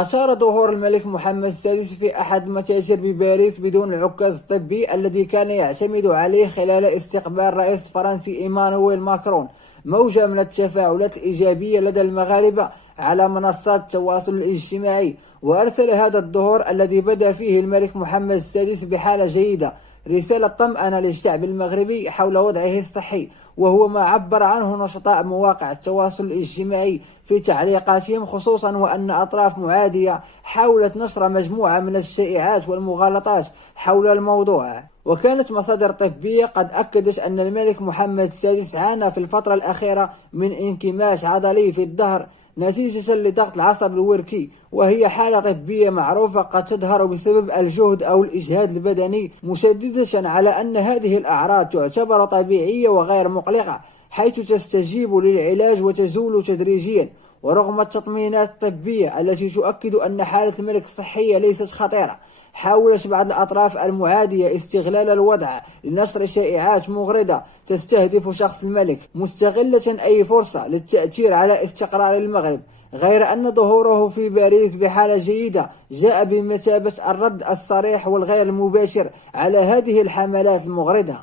أشار ظهور الملك محمد السادس في أحد المتاجر بباريس بدون العكاز الطبي الذي كان يعتمد عليه خلال استقبال الرئيس الفرنسي إيمانويل ماكرون موجة من التفاعلات الإيجابية لدى المغاربة على منصات التواصل الاجتماعي. وأرسل هذا الظهور الذي بدأ فيه الملك محمد السادس بحالة جيدة رسالة طمأنة للشعب المغربي حول وضعه الصحي، وهو ما عبر عنه نشطاء مواقع التواصل الاجتماعي في تعليقاتهم، خصوصا وأن أطراف معادية حاولت نشر مجموعة من الشائعات والمغالطات حول الموضوع. وكانت مصادر طبية قد أكدت أن الملك محمد السادس عانى في الفترة الأخيرة من انكماش عضلي في الظهر نتيجة لضغط العصب الوركي، وهي حالة طبية معروفة قد تظهر بسبب الجهد أو الإجهاد البدني، مشددة على أن هذه الأعراض تعتبر طبيعية وغير مقلقة حيث تستجيب للعلاج وتزول تدريجيا. ورغم التطمينات الطبية التي تؤكد أن حالة الملك الصحية ليست خطيرة، حاولت بعض الأطراف المعادية استغلال الوضع لنشر شائعات مغرضة تستهدف شخص الملك، مستغلة أي فرصة للتأثير على استقرار المغرب. غير أن ظهوره في باريس بحالة جيدة جاء بمثابة الرد الصريح والغير المباشر على هذه الحملات المغرضة.